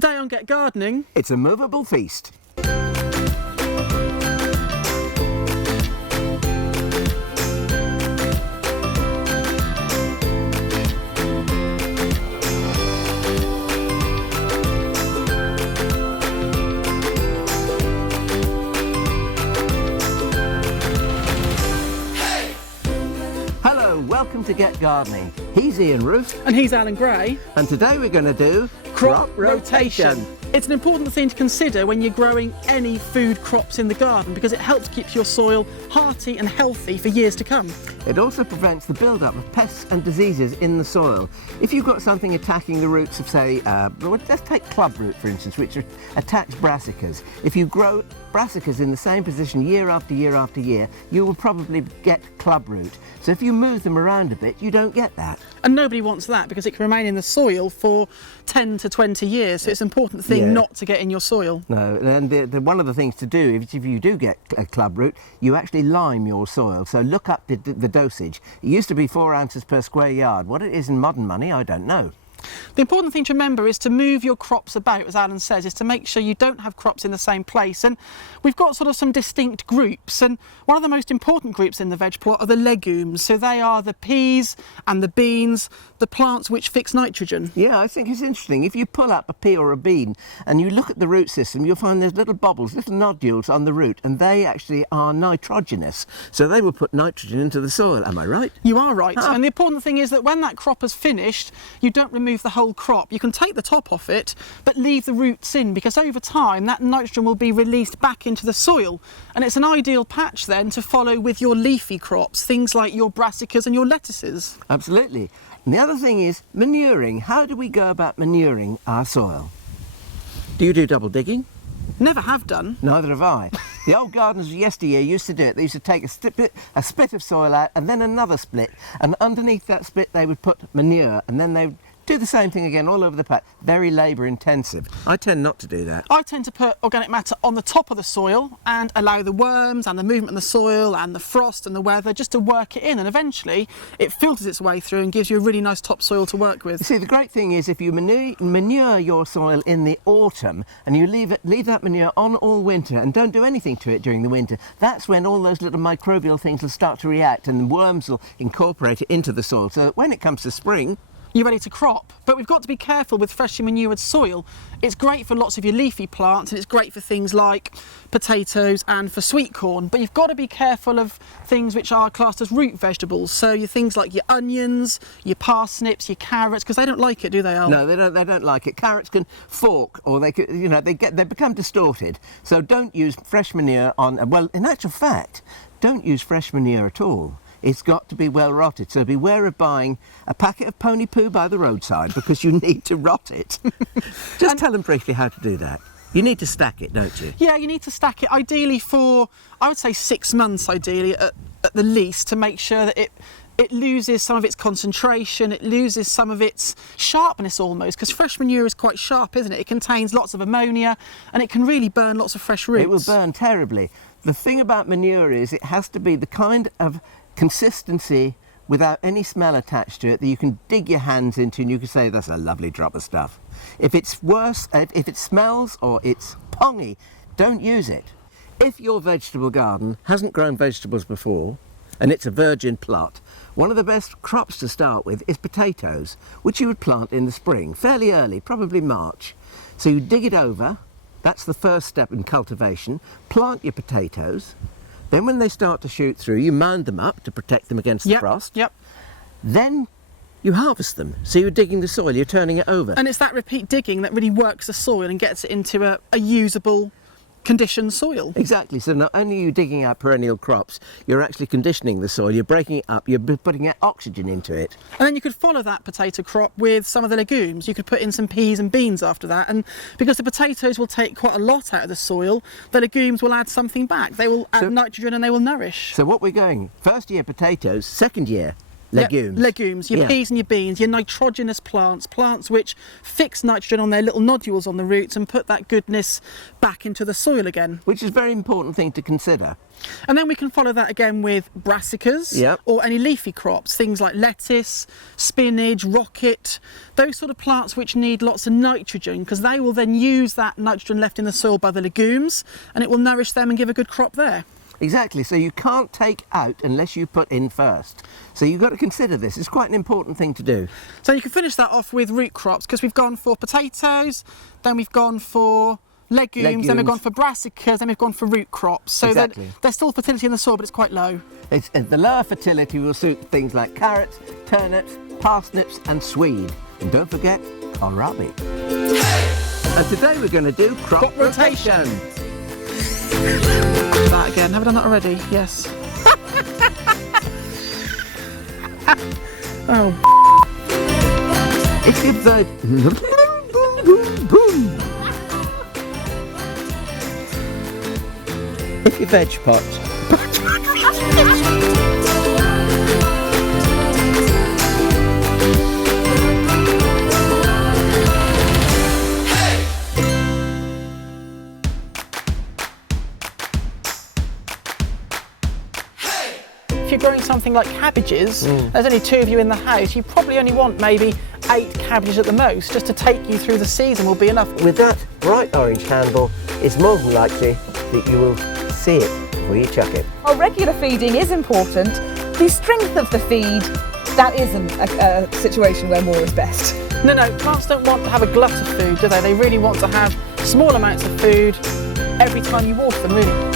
Today on Get Gardening, it's a movable feast. Hello, welcome to Get Gardening. He's Ian Roofe. and he's Alan Gray. And today we're going to do crop rotation. It's an important thing to consider when you're growing any food crops in the garden because it helps keep your soil hearty and healthy for years to come. It also prevents the build-up of pests and diseases in the soil. If you've got something attacking the roots of, say, let's take clubroot for instance, which attacks brassicas. If you grow brassicas in the same position year after year after year, you will probably get clubroot. So if you move them around a bit, you don't get that. And nobody wants that because it can remain in the soil for 10 to 20 years, so it's an important thing not to get in your soil. No, and one of the things to do, if you do get a clubroot, you actually lime your soil. So look up the dosage. It used to be 4 ounces per square yard. What it is in modern money, I don't know. The important thing to remember is to move your crops about, as Alan says, is to make sure you don't have crops in the same place. And we've got sort of some distinct groups, and one of the most important groups in the veg plot are the legumes. So they are the peas and the beans, the plants which fix nitrogen. Yeah, I think it's interesting. If you pull up a pea or a bean and you look at the root system, you'll find there's little bobbles, little nodules on the root, and they actually are nitrogenous. So they will put nitrogen into the soil. Am I right? You are right. And the important thing is that when that crop is finished, you don't remove the whole crop. You can take the top off it, but leave the roots in, because over time that nitrogen will be released back into the soil. And it's an ideal patch then to follow with your leafy crops, things like your brassicas and your lettuces. Absolutely. And the other thing is manuring. How do we go about manuring our soil? Do you do double digging? Never have done. Neither have I. The old gardeners of yesteryear used to do it. They used to take a split of soil out and then another split, and underneath that split they would put manure, and then they would do the same thing again all over the patch. Very labour intensive. I tend not to do that. I tend to put organic matter on the top of the soil and allow the worms and the movement in the soil and the frost and the weather just to work it in, and eventually it filters its way through and gives you a really nice topsoil to work with. You see, the great thing is if you manure your soil in the autumn and you leave that manure on all winter and don't do anything to it during the winter, that's when all those little microbial things will start to react and the worms will incorporate it into the soil, so that when it comes to spring, you're ready to crop. But we've got to be careful with freshly manured soil. It's great for lots of your leafy plants and it's great for things like potatoes and for sweet corn, but you've got to be careful of things which are classed as root vegetables. So your things like your onions, your parsnips, your carrots, because they don't like it, do they, Al? No, they don't like it. Carrots can fork, or they become distorted. So don't use fresh manure on, well, in actual fact, don't use fresh manure at all. It's got to be well rotted, so beware of buying a packet of pony poo by the roadside because you need to rot it. Just tell them briefly how to do that. You need to stack it, don't you? Yeah, you need to stack it ideally for, I would say 6 months ideally at the least, to make sure that it loses some of its concentration, it loses some of its sharpness almost, because fresh manure is quite sharp, isn't it? It contains lots of ammonia and it can really burn lots of fresh roots. It will burn terribly. The thing about manure is it has to be the kind of consistency without any smell attached to it that you can dig your hands into and you can say that's a lovely drop of stuff. If it's worse, if it smells or it's pongy, don't use it. If your vegetable garden hasn't grown vegetables before and it's a virgin plot, one of the best crops to start with is potatoes, which you would plant in the spring, fairly early, probably March. So you dig it over, that's the first step in cultivation, plant your potatoes. Then when they start to shoot through, you mound them up to protect them against the frost. Yep. Then you harvest them. So you're digging the soil, you're turning it over. And it's that repeat digging that really works the soil and gets it into a usable conditioned soil. Exactly. So not only are you digging out perennial crops, you're actually conditioning the soil, you're breaking it up, you're putting oxygen into it. And then you could follow that potato crop with some of the legumes. You could put in some peas and beans after that, and because the potatoes will take quite a lot out of the soil, the legumes will add something back. They will add nitrogen and they will nourish. So what we're going, first year potatoes, second year Legumes. Yeah, legumes, your peas and your beans, your nitrogenous plants, plants which fix nitrogen on their little nodules on the roots and put that goodness back into the soil again. Which is a very important thing to consider. And then we can follow that again with brassicas or any leafy crops, things like lettuce, spinach, rocket, those sort of plants which need lots of nitrogen, because they will then use that nitrogen left in the soil by the legumes and it will nourish them and give a good crop there. Exactly, so you can't take out unless you put in first. So you've got to consider this. It's quite an important thing to do. So you can finish that off with root crops, because we've gone for potatoes, then we've gone for legumes, then we've gone for brassicas, then we've gone for root crops. So there's still fertility in the soil, but it's quite low. And the lower fertility will suit things like carrots, turnips, parsnips and swede. And don't forget kohlrabi. And today we're going to do crop rotation. That again. Have I done that already? Yes. Oh. If you've If your veg pot. If you're growing something like cabbages, there's only 2 of you in the house, you probably only want maybe 8 cabbages at the most, just to take you through the season will be enough. With that bright orange handle, it's more than likely that you will see it before you chuck it. While regular feeding is important, the strength of the feed, that isn't a situation where more is best. No, plants don't want to have a glut of food, do they? They really want to have small amounts of food every time you water them, really.